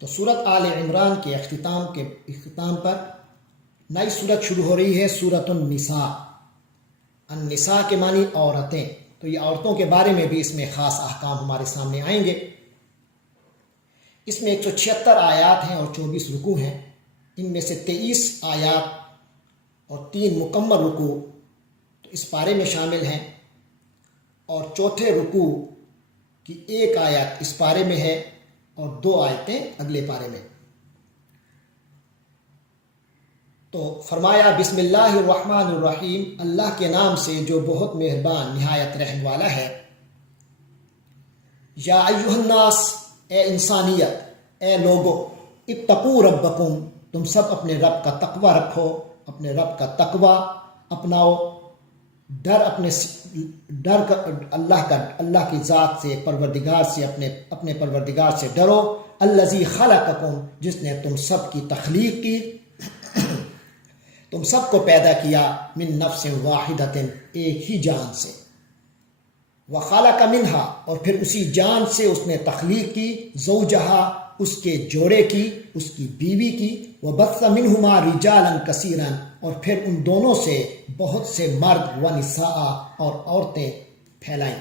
تو سورت آل عمران کے اختتام پر نئی سورت شروع ہو رہی ہے، سورت النساء۔ النساء کے معنی عورتیں، تو یہ عورتوں کے بارے میں بھی اس میں خاص احکام ہمارے سامنے آئیں گے۔ اس میں 176 آیات ہیں اور 24 رکوع ہیں۔ ان میں سے 23 آیات اور 3 مکمل رکوع تو اس پارے میں شامل ہیں، اور چوتھے رکوع کی 1 آیت اس پارے میں ہے اور 2 آیتیں اگلے پارے میں۔ تو فرمایا بسم اللہ الرحمن الرحیم، اللہ کے نام سے جو بہت مہربان نہایت رحم والا ہے۔ یا ایھا الناس، اے انسانیت، اے لوگو، اتقوا ربکم، تم سب اپنے رب کا تقوی رکھو، اپنے رب کا تقوی اپناؤ، ڈر اللہ کی ذات سے، پروردگار سے، اپنے پروردگار سے ڈرو۔ الذی خلقکم، جس نے تم سب کی تخلیق کی، تم سب کو پیدا کیا، من نفس واحدۃ، ایک ہی جان سے، وخلق منہا، اور پھر اسی جان سے اس نے تخلیق کی، زوجہا، اس کے جوڑے کی، اس کی بیوی کی، وبث منہما رجالا کثیرا، اور پھر ان دونوں سے بہت سے مرد ونساء اور عورتیں پھیلائیں،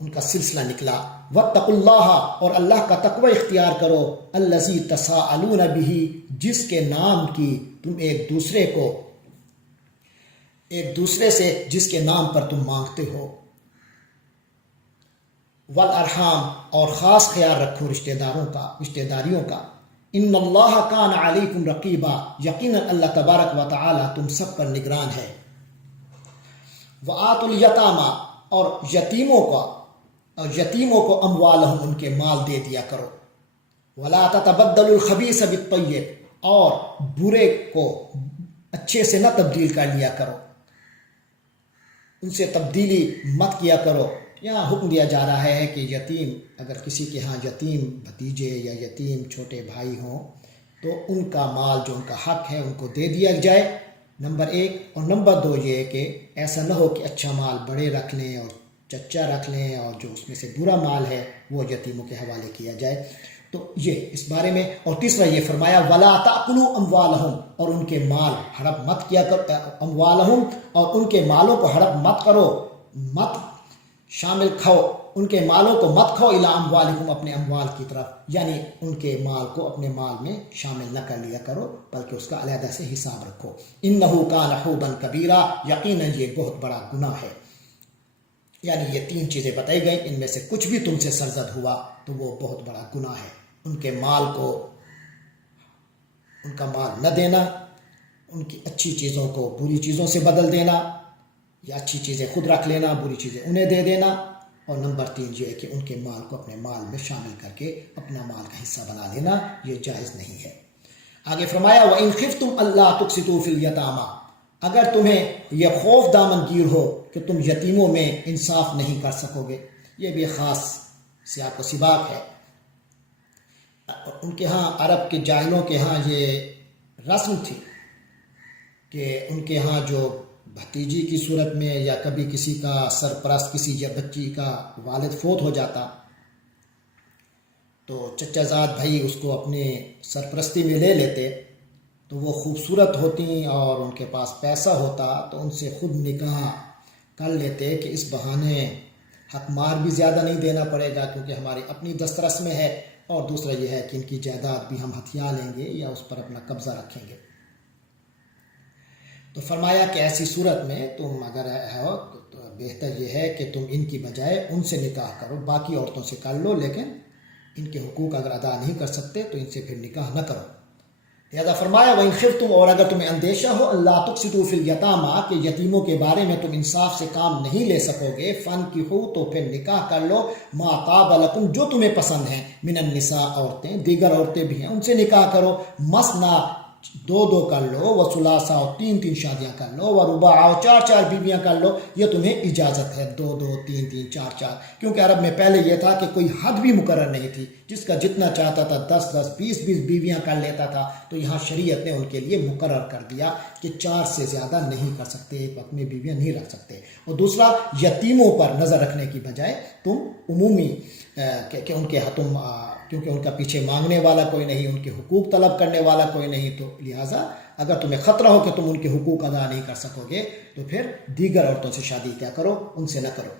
ان کا سلسلہ نکلا۔ واتقوا اللہ، اور اللہ کا تقوی اختیار کرو، الذی تساءلون بہ، جس کے نام کی تم ایک دوسرے سے جس کے نام پر تم مانگتے ہو۔ والارحام، اور خاص خیال رکھو رشتہ داریوں کا۔ ان اللہ کان علیکم رقیبا، یقیناً اللہ تبارک و تعالی تم سب پر نگران ہے۔ وآتوا الیتامی، اور یتیموں کو اموالہم، ان کے مال دے دیا کرو۔ ولا تتبدلوا الخبیث بالطیب، اور برے کو اچھے سے نہ تبدیل کر لیا کرو، ان سے تبدیلی مت کیا کرو۔ یہاں حکم دیا جا رہا ہے کہ یتیم، اگر کسی کے ہاں یتیم بھتیجے یا یتیم چھوٹے بھائی ہوں تو ان کا مال جو ان کا حق ہے ان کو دے دیا جائے، نمبر 1۔ اور نمبر 2 یہ کہ ایسا نہ ہو کہ اچھا مال بڑے رکھ لیں اور چچا رکھ لیں، اور جو اس میں سے برا مال ہے وہ یتیموں کے حوالے کیا جائے۔ تو یہ اس بارے میں۔ اور تیسرا یہ فرمایا ولا تأکلوا اموالہم، اور ان کے مال ہڑپ مت کیا کرو، اموالہم، اور ان کے مالوں کو ہڑپ مت کرو، مت شامل کھاؤ، ان کے مالوں کو مت کھاؤ، الی اموالکم، اپنے اموال کی طرف، یعنی ان کے مال کو اپنے مال میں شامل نہ کر لیا کرو بلکہ اس کا علیحدہ سے حساب رکھو۔ انہ کان حوبا کبیرا، یقیناً یہ بہت بڑا گناہ ہے۔ یعنی یہ 3 چیزیں بتائی گئیں، ان میں سے کچھ بھی تم سے سرزد ہوا تو وہ بہت بڑا گناہ ہے۔ ان کے مال کو، ان کا مال نہ دینا، ان کی اچھی چیزوں کو بری چیزوں سے بدل دینا، یا اچھی چیزیں خود رکھ لینا، بری چیزیں انہیں دے دینا، اور نمبر 3 یہ ہے کہ ان کے مال کو اپنے مال میں شامل کر کے اپنا مال کا حصہ بنا لینا، یہ جائز نہیں ہے۔ آگے فرمایا وَإِنْ خِفْتُمْ أَلَّا تُقْسِطُوا فِي الْيَتَامَى، اگر تمہیں یہ خوف دامن گیر ہو کہ تم یتیموں میں انصاف نہیں کر سکو گے، یہ بھی خاص سیاق و سباق ہے۔ ان کے ہاں، عرب کے جاہلوں کے ہاں یہ رسم تھی کہ ان کے ہاں جو بھتیجی کی صورت میں یا کبھی کسی کا سرپرست، کسی بچی کا والد فوت ہو جاتا تو چچا زاد بھائی اس کو اپنے سرپرستی میں لے لیتے، تو وہ خوبصورت ہوتی اور ان کے پاس پیسہ ہوتا تو ان سے خود نکاح کر لیتے کہ اس بہانے حق مار بھی زیادہ نہیں دینا پڑے گا کیونکہ ہماری اپنی دسترس میں ہے، اور دوسرا یہ ہے کہ ان کی جائیداد بھی ہم ہتھیا لیں گے یا اس پر اپنا قبضہ رکھیں گے۔ تو فرمایا کہ ایسی صورت میں تم اگر ہو تو بہتر یہ ہے کہ تم ان کی بجائے ان سے نکاح کرو، باقی عورتوں سے کر لو، لیکن ان کے حقوق اگر ادا نہیں کر سکتے تو ان سے پھر نکاح نہ کرو۔ لہذا فرمایا وَإِنْ خِفْتُمْ، اور اگر تمہیں اندیشہ ہو اللہ تُقْسِطُوا فِي الْيَتَامَى، کہ یتیموں کے بارے میں تم انصاف سے کام نہیں لے سکو گے، فَانْكِحُوا، تو پھر نکاح کر لو، مَا طَابَ لَكُمْ، جو تمہیں پسند ہیں، مِنَ النِّسَاء، عورتیں، دیگر عورتیں بھی ہیں، ان سے نکاح کرو، مَثْنَا، 2 کر لو، وَثُلَاثَ، 3 شادیاں کر لو، وَرُبَاعَ، 4 بیویاں کر لو، یہ تمہیں اجازت ہے، 2 3 4، کیونکہ عرب میں پہلے یہ تھا کہ کوئی حد بھی مقرر نہیں تھی، جس کا جتنا چاہتا تھا 10 20 بیویاں کر لیتا تھا، تو یہاں شریعت نے ان کے لیے مقرر کر دیا کہ 4 سے زیادہ نہیں کر سکتے، ایک وقت میں بیویاں نہیں رکھ سکتے۔ اور دوسرا، یتیموں پر نظر رکھنے کی بجائے تم عمومی کہ ان کے تم کیونکہ ان کا پیچھے مانگنے والا کوئی نہیں، ان کے حقوق طلب کرنے والا کوئی نہیں، تو لہٰذا اگر تمہیں خطرہ ہو کہ تم ان کے حقوق ادا نہیں کر سکو گے تو پھر دیگر عورتوں سے شادی کیا کرو، ان سے نہ کرو۔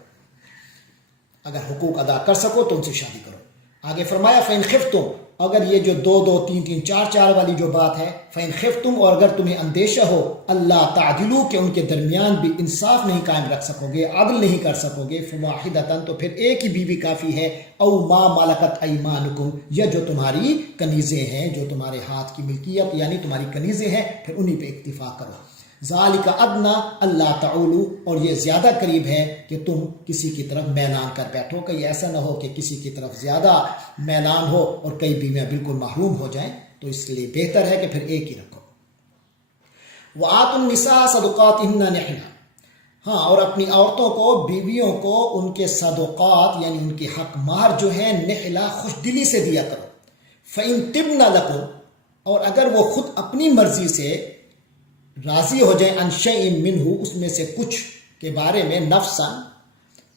اگر حقوق ادا کر سکو تو ان سے شادی کرو۔ آگے فرمایا فَإِنْ خِفْتُمْ، اگر یہ جو 2 2 3 3 4 4 والی جو بات ہے، فَإِنْ خِفْتُمْ، اور اگر تمہیں اندیشہ ہو، اللہ تعدلو، کہ ان کے درمیان بھی انصاف نہیں قائم رکھ سکو گے، عدل نہیں کر سکو گے، فواحدۃ، تو پھر ایک ہی بیوی کافی ہے، او ما ملکت ایمانکم، یا جو تمہاری کنیزیں ہیں، جو تمہارے ہاتھ کی ملکیت یعنی تمہاری کنیزیں ہیں، پھر انہی پہ اکتفا کرو۔ ذالک ادنی اللہ تعولو، اور یہ زیادہ قریب ہے کہ تم کسی کی طرف میلان کر بیٹھو، کہیں ایسا نہ ہو کہ کسی کی طرف زیادہ میلان ہو اور کئی بیویاں بالکل محروم ہو جائیں، تو اس لیے بہتر ہے کہ پھر ایک ہی رکھو۔ وآتوا النساء صدقاتہن نحلا، ہاں، اور اپنی عورتوں کو، بیویوں کو، ان کے صدقات یعنی ان کے حق مہر جو ہیں، نحلا، خوش دلی سے دیا کرو۔ فإن طبن لکم، اور اگر وہ خود اپنی مرضی سے راضی ہو جائیں، عن شیء منہ، اس میں سے کچھ کے بارے میں، نفسا،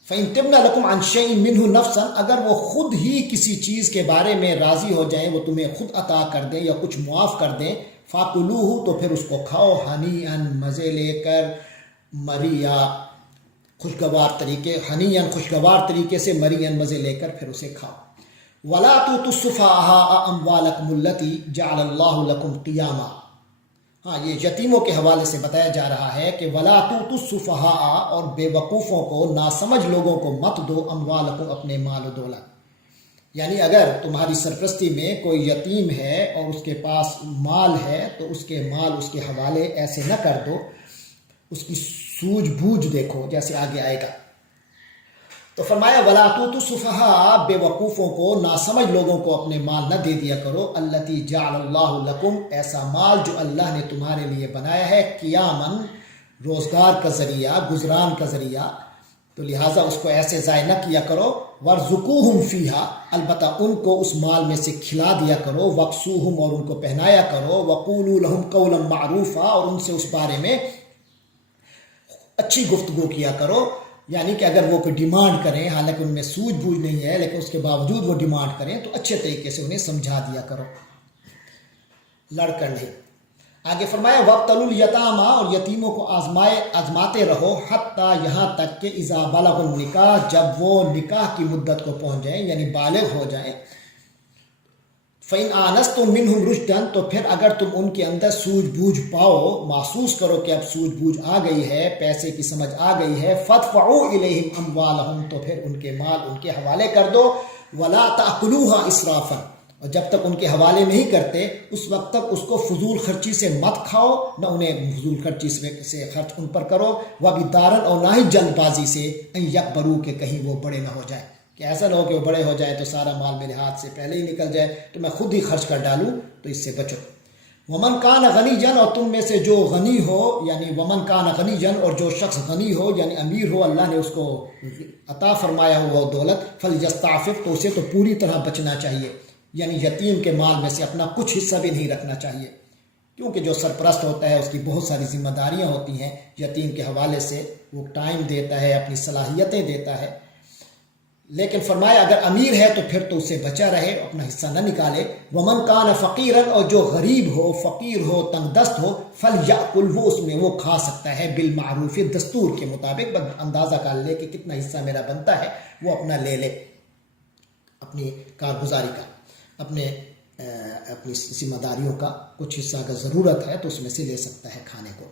فإن طبن لکم عن شیء منہ نفسا، اگر وہ خود ہی کسی چیز کے بارے میں راضی ہو جائیں، وہ تمہیں خود عطا کر دیں یا کچھ معاف کر دیں، فَاكُلُوهُ، تو پھر اس کو کھاؤ، ہنیئا، مزے لے کر، مریا، خوشگوار طریقے، ہنیئا، خوشگوار طریقے سے، مریا، مزے لے کر پھر اسے کھاؤ۔ وَلَا تُؤْتُوا السُّفَهَاءَ أَمْوَالَكُمُ الَّتِي جَعَلَ اللَّهُ لَكُمْ قِيَامًا، ہاں، یہ یتیموں کے حوالے سے بتایا جا رہا ہے کہ وَلَا تُؤْتُوا السُّفَهَاءَ، اور بے وقوفوں کو، ناسمجھ لوگوں کو مت دو، اموالکم، اپنے مال و دولت، یعنی اگر تمہاری سرپرستی میں کوئی یتیم ہے اور اس کے پاس مال ہے تو اس کے مال اس کے حوالے ایسے نہ کر دو، اس کی سوجھ بوجھ دیکھو، جیسے آگے آئے گا۔ تو فرمایا وَلَا تُؤْتُوا السُّفَهَاءَ، بے وقوفوں کو، ناسمجھ لوگوں کو اپنے مال نہ دے دیا کرو، الَّتِي جَعَلَ اللَّهُ لَكُمْ، ایسا مال جو اللہ نے تمہارے لیے بنایا ہے، قیاماً، روزگار کا ذریعہ، گزران کا ذریعہ، تو لہٰذا اس کو ایسے ضائع نہ کیا کرو۔ وَارْزُقُوهُمْ فِيهَا، البتہ ان کو اس مال میں سے کھلا دیا کرو، وَاكْسُوهُمْ، اور ان کو پہنایا کرو، وَقُولُوا لَهُمْ قَوْلًا مَعْرُوفًا، اور ان سے اس بارے میں اچھی گفتگو کیا کرو، یعنی کہ اگر وہ کوئی ڈیمانڈ کریں، حالانکہ ان میں سوجھ بوجھ نہیں ہے لیکن اس کے باوجود وہ ڈیمانڈ کریں، تو اچھے طریقے سے انہیں سمجھا دیا کرو، لڑ کر نہیں۔ آگے فرمایا وَابْتَلُوا الْيَتَامَى، اور یتیموں کو آزماتے رہو، حتیٰ، یہاں تک کہ اذا بلغ النکاح، جب وہ نکاح کی مدت کو پہنچ جائیں یعنی بالغ ہو جائیں۔ فَإِنْ آنَسْتُم مِّنْهُمْ رُشْدًا، تو پھر اگر تم ان کے اندر سوجھ بوجھ پاؤ، محسوس کرو کہ اب سوجھ بوجھ آ گئی ہے، پیسے کی سمجھ آ گئی ہے، فَادْفَعُوا إِلَيْهِمْ أَمْوَالَهُمْ، تو پھر ان کے مال ان کے حوالے کر دو، وَلَا تَأْكُلُوهَا إِسْرَافًا، اور جب تک ان کے حوالے نہیں کرتے اس وقت تک اس کو فضول خرچی سے مت کھاؤ، نہ انہیں فضول خرچی سے خرچ ان پر کرو، وَبِدَارًا، اور نہ ہی جلد بازی سے، أَن يَكْبَرُوا، کہ کہیں وہ بڑے نہ ہو جائیں، کہ ایسا نہ ہو کہ وہ بڑے ہو جائیں تو سارا مال میرے ہاتھ سے پہلے ہی نکل جائے تو میں خود ہی خرچ کر ڈالوں، تو اس سے بچو۔ ومن کان غنیًا، اور تم میں سے جو غنی ہو، یعنی ومن کان غنیًا، اور جو شخص غنی ہو یعنی امیر ہو، اللہ نے اس کو عطا فرمایا ہوا دولت، فلیستعفف، تو اسے تو پوری طرح بچنا چاہیے، یعنی یتیم کے مال میں سے اپنا کچھ حصہ بھی نہیں رکھنا چاہیے، کیونکہ جو سرپرست ہوتا ہے اس کی بہت ساری ذمہ داریاں ہوتی ہیں، یتیم کے حوالے سے وہ ٹائم دیتا ہے، اپنی صلاحیتیں دیتا ہے، لیکن فرمایا اگر امیر ہے تو پھر تو اسے بچا رہے، اپنا حصہ نہ نکالے۔ ومن کان فقیرا، اور جو غریب ہو، فقیر ہو، تنگ دست ہو، فلیأکل، وہ اس میں وہ کھا سکتا ہے، بالمعروف، دستور کے مطابق، بس اندازہ کر لے کہ کتنا حصہ میرا بنتا ہے، وہ اپنا لے لے، اپنی کارگزاری کا، اپنی ذمہ داریوں کا کچھ حصہ اگر ضرورت ہے تو اس میں سے لے سکتا ہے کھانے کو۔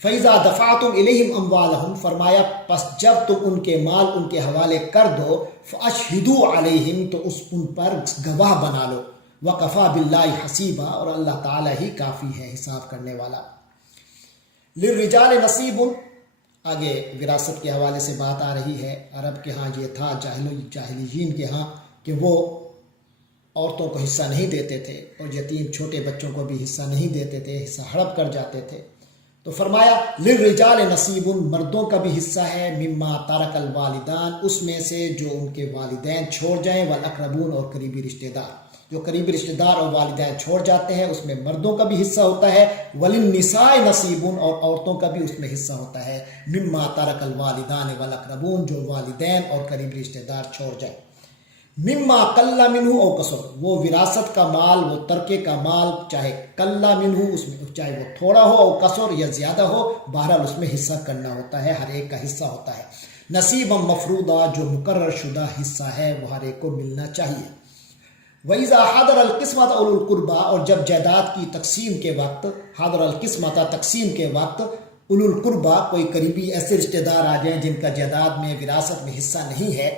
فَإِذَا دَفَعْتُمْ إِلَيْهِمْ أَمْوَالَهُمْ، فرمایا پس جب تم ان کے مال ان کے حوالے کر دو، فَأَشْهِدُوا عَلَيْهِمْ، تو ان پر گواہ بنا لو، وَكَفَى بِاللَّهِ حَسِيبًا، اور اللہ تعالیٰ ہی کافی ہے حساب کرنے والا۔ لِلرِّجَالِ نَصِيبٌ، آگے وراثت کے حوالے سے بات آ رہی ہے، عرب کے ہاں یہ تھا، جاہلیین کے ہاں، کہ وہ عورتوں کو حصہ نہیں دیتے تھے اور یتیم چھوٹے بچوں کو بھی حصہ نہیں دیتے تھے، حصہ ہڑپ کر جاتے تھے، تو فرمایا للرجال نصیب، مردوں کا بھی حصہ ہے، مما ترک الوالدان، اس میں سے جو ان کے والدین چھوڑ جائیں، والاقربون، اور قریبی رشتہ دار، جو قریبی رشتہ دار اور والدین چھوڑ جاتے ہیں اس میں مردوں کا بھی حصہ ہوتا ہے، وللنساء نصیب، اور عورتوں کا بھی اس میں حصہ ہوتا ہے، مما ترک الوالدان والاقربون، جو والدین اور قریبی رشتہ دار چھوڑ جائیں۔ مما قل منہ او کثر، وہ وراثت کا مال، وہ ترکے کا مال، چاہے قل منہ اس میں چاہے وہ تھوڑا ہو او کثر یا زیادہ ہو، بہرحال اس میں حصہ کرنا ہوتا ہے، ہر ایک کا حصہ ہوتا ہے۔ نصیبا مفروضہ، جو مقرر شدہ حصہ ہے وہ ہر ایک کو ملنا چاہیے۔ وَإِذَا حَضَرَ الْقِسْمَةَ أُولُو الْقُرْبَى، اور جب جائیداد کی تقسیم کے وقت، حضر القسمۃ تقسیم کے وقت، اولو القربہ کوئی قریبی ایسے رشتہ دار آ جائیں جن کا جائیداد میں وراثت میں حصہ نہیں ہے،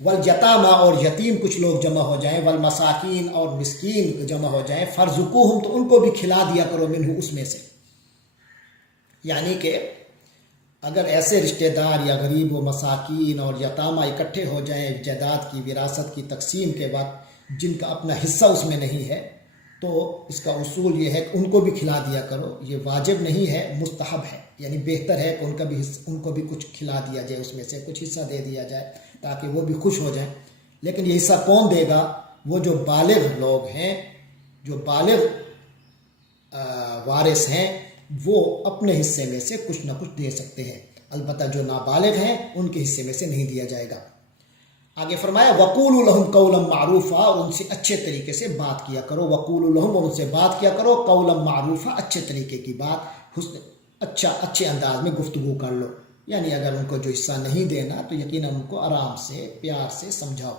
والیتامى، اور یتیم کچھ لوگ جمع ہو جائیں، والمساکین، اور مسکین جمع ہو جائیں، فارزقوہم، تو ان کو بھی کھلا دیا کرو، منہ اس میں سے۔ یعنی کہ اگر ایسے رشتہ دار یا غریب و مساکین اور یتامہ اکٹھے ہو جائیں جائیداد کی وراثت کی تقسیم کے وقت جن کا اپنا حصہ اس میں نہیں ہے، تو اس کا اصول یہ ہے کہ ان کو بھی کھلا دیا کرو۔ یہ واجب نہیں ہے، مستحب ہے، یعنی بہتر ہے کہ ان کو بھی کچھ کھلا دیا جائے، اس میں سے کچھ حصہ دے دیا جائے تاکہ وہ بھی خوش ہو جائیں۔ لیکن یہ حصہ کون دے گا؟ وہ جو بالغ لوگ ہیں، جو بالغ وارث ہیں، وہ اپنے حصے میں سے کچھ نہ کچھ دے سکتے ہیں، البتہ جو نابالغ ہیں ان کے حصے میں سے نہیں دیا جائے گا۔ آگے فرمایا وَقُولُوا لَهُمْ قَوْلًا مَعْرُوفًا، اور ان سے اچھے طریقے سے بات کیا کرو۔ وَقُولُوا لَهُمْ، اور ان سے بات کیا کرو، قَوْلًا مَعْرُوفًا، اچھے طریقے کی بات، اچھے انداز میں گفتگو کر لو۔ یعنی اگر ان کو جو حصہ نہیں دینا تو یقیناً ان کو آرام سے پیار سے سمجھاؤ۔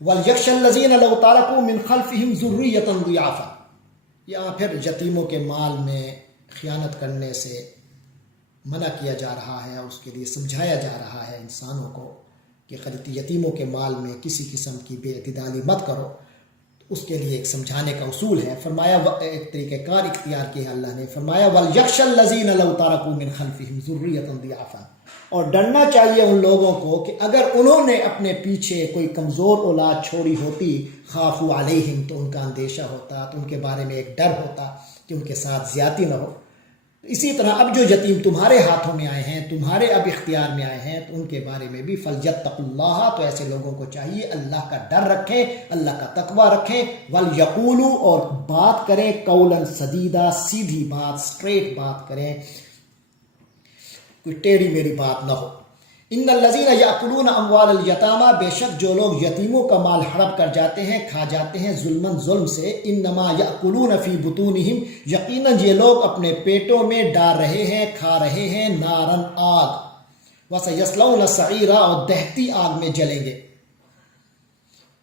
وَلْيَخْشَ الَّذِينَ لَوْ تَرَكُوا مِنْ خَلْفِهِمْ ذُرِّيَّةً ضِعَافًا، یا پھر یتیموں کے مال میں خیانت کرنے سے منع کیا جا رہا ہے، اس کے لیے سمجھایا جا رہا ہے انسانوں کو کہ یتیموں کے مال میں کسی قسم کی بے اعتدالی مت کرو، اس کے لیے ایک سمجھانے کا اصول ہے۔ فرمایا ایک طریقہ کار اختیار کیا اللہ نے، فرمایا وَلْيَخْشَ الَّذِينَ لَوْ تَرَكُوا مِنْ خَلْفِهِمْ ذُرِّيَّةً ضِعَافًا، اور ڈرنا چاہیے ان لوگوں کو کہ اگر انہوں نے اپنے پیچھے کوئی کمزور اولاد چھوڑی ہوتی، خافوا علیہم، تو ان کا اندیشہ ہوتا، تو ان کے بارے میں ایک ڈر ہوتا کہ ان کے ساتھ زیادتی نہ ہو۔ اسی طرح اب جو یتیم تمہارے ہاتھوں میں آئے ہیں، تمہارے اب اختیار میں آئے ہیں، تو ان کے بارے میں بھی فَلْيَتَّقُوا اللَّهَ، تو ایسے لوگوں کو چاہیے اللہ کا ڈر رکھیں، اللہ کا تقوی رکھیں۔ وَلْيَقُولُوا، اور بات کریں، قَوْلًا سَدِيدًا، سیدھی بات، اسٹریٹ بات کریں، کوئی ٹیڑھی میری بات نہ ہو۔ ان الذین یاکلون اموال الیتامی، بے شک جو لوگ یتیموں کا مال ہڑپ کر جاتے ہیں، کھا جاتے ہیں ظلماً ظلم سے، انما یاکلون فی بطونہم، یقیناً یہ لوگ اپنے پیٹوں میں ڈال رہے ہیں، کھا رہے ہیں، نارن آگ، وسیصلون سعیرا، اور دہتی آگ میں جلیں گے۔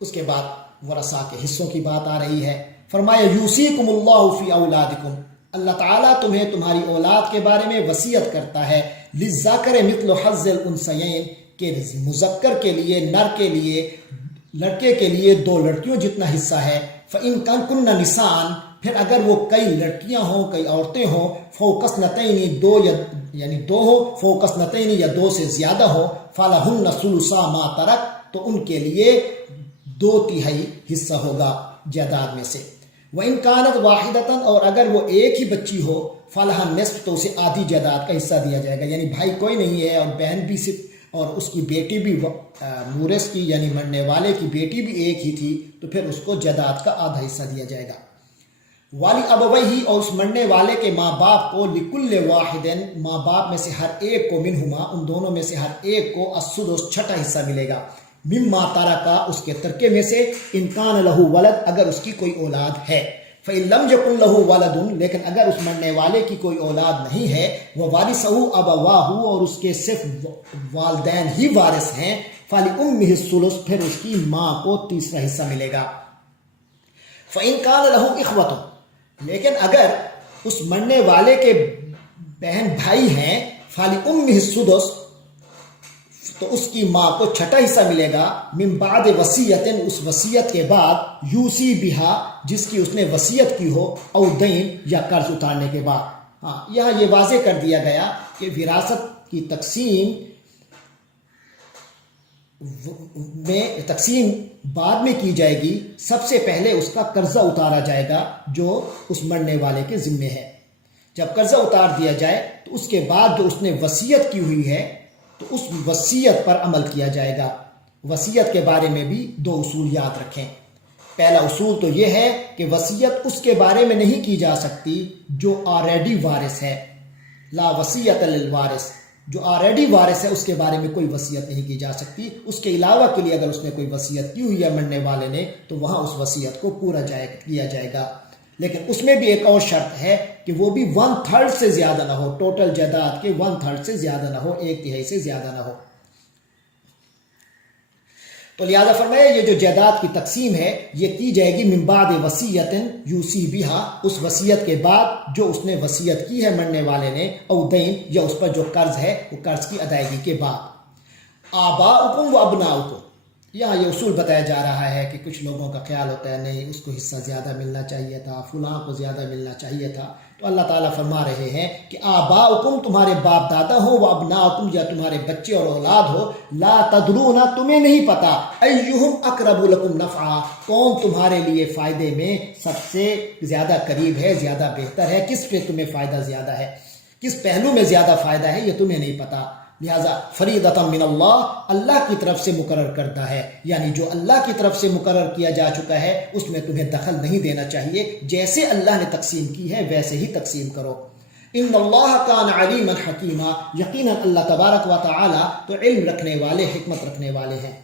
اس کے بعد ورثاء کے حصوں کی بات آ رہی ہے۔ فرمایا یوصیکم اللہ فی اولادکم، اللہ تعالیٰ تمہیں تمہاری اولاد کے بارے میں وصیت کرتا ہے، للذکر مثل حظ الانثیین، کہ مذکر کے لیے، نر کے لیے، لڑکے کے لیے 2 لڑکیوں جتنا حصہ ہے۔ فَإِن كُنَّ نِسَاءً، پھر اگر وہ کئی لڑکیاں ہوں، کئی عورتیں ہوں، فوق اثنتین، 2 یعنی 2 ہو، فوق اثنتین یا 2 سے زیادہ ہو، فَلَهُنَّ ثُلُثَا مَا تَرَكَ، تو ان کے لیے 2/3 حصہ ہوگا جائیداد میں سے۔ وَإِن كَانَتْ وَاحِدَةً، اور اگر وہ ایک ہی بچی ہو، فَلَهَا النِّصْفُ، تو اسے آدھی جائیداد کا حصہ دیا جائے گا۔ یعنی بھائی کوئی نہیں ہے اور بہن بھی صرف، اور اس کی بیٹی بھی مورث کی یعنی مرنے والے کی بیٹی بھی ایک ہی تھی، تو پھر اس کو جائیداد کا آدھا حصہ دیا جائے گا۔ والی ابویہ، اور اس مرنے والے کے ماں باپ کو، لکل واحدن، ماں باپ میں سے ہر ایک کو، منہما، ان دونوں میں سے ہر ایک کو، السدس، چھٹا حصہ ملے گا، مما ترکا، اس کے ترکے میں سے، ان کان لہ ولد، اگر اس کی کوئی اولاد ہے۔ فَإِن لَمْ يَكُنْ لَهُ وَلَدٌ، لیکن اگر اس مرنے والے کی کوئی اولاد نہیں ہے، وَوَارِثُهُ أَبَوَاهُ، اور اس کے صرف والدین ہی وارث ہیں، فَلِأُمِّهِ الثُّلُث، پھر اس کی ماں کو تیسرا حصہ ملے گا۔ فَإِن كَانَ لَهُ إِخْوَةٌ، لیکن اگر اس مرنے والے کے بہن بھائی ہیں، فَلِأُمِّهِ السُّدُسُ، تو اس کی ماں کو چھٹا حصہ ملے گا، من بعد وصیت، اس وصیت کے بعد، یوسی بہا، جس کی اس نے وصیت کی ہو، او دین، یا قرض اتارنے کے بعد۔ ہاں، یہاں یہ واضح کر دیا گیا کہ وراثت کی تقسیم بعد میں کی جائے گی، سب سے پہلے اس کا قرضہ اتارا جائے گا جو اس مرنے والے کے ذمے ہے۔ جب قرضہ اتار دیا جائے تو اس کے بعد جو اس نے وصیت کی ہوئی ہے تو اس وصیت پر عمل کیا جائے گا۔ وصیت کے بارے میں بھی 2 اصول یاد رکھیں۔ پہلا اصول تو یہ ہے کہ وصیت اس کے بارے میں نہیں کی جا سکتی جو آلریڈی وارث ہے، لا وصیت للوارث، جو آلریڈی وارث ہے اس کے بارے میں کوئی وصیت نہیں کی جا سکتی. اس کے علاوہ کے لیے اگر اس نے کوئی وصیت کی ہوئی ہے مرنے والے نے تو وہاں اس وصیت کو پورا کیا جائے گا. لیکن اس میں بھی ایک اور شرط ہے کہ وہ بھی 1/3 سے زیادہ نہ ہو، ٹوٹل جائیداد کے 1/3 سے زیادہ نہ ہو، 1/3 سے زیادہ نہ ہو. تو لہذا فرمایا یہ جو جائیداد کی تقسیم ہے یہ کی جائے گی من بعد وصیت یوصی بہا، اس وصیت کے بعد جو اس نے وصیت کی ہے مرنے والے نے، او دین، یا اس پر جو قرض ہے وہ قرض کی ادائیگی کے بعد. آباؤکم و ابناؤکم، یہاں یہ اصول بتایا جا رہا ہے کہ کچھ لوگوں کا خیال ہوتا ہے نہیں اس کو حصہ زیادہ ملنا چاہیے تھا، فلاں کو زیادہ ملنا چاہیے تھا. تو اللہ تعالیٰ فرما رہے ہیں کہ آباؤکم، تمہارے باپ دادا ہو، و ابناؤکم، یا تمہارے بچے اور اولاد ہو، لا تدرون، تمہیں نہیں پتا، ایہم اقرب لکم نفعا، کون تمہارے لیے فائدے میں سب سے زیادہ قریب ہے، زیادہ بہتر ہے، کس پہ تمہیں فائدہ زیادہ ہے، کس پہلو میں زیادہ فائدہ ہے، یہ تمہیں نہیں پتا. لہذا فریضۃ من اللہ، اللہ کی طرف سے مقرر کردہ ہے، یعنی جو اللہ کی طرف سے مقرر کیا جا چکا ہے اس میں تمہیں دخل نہیں دینا چاہیے. جیسے اللہ نے تقسیم کی ہے ویسے ہی تقسیم کرو. ان اللہ کان علیما حکیما، یقیناً اللہ تبارک و تعالی تو علم رکھنے والے، حکمت رکھنے والے ہیں.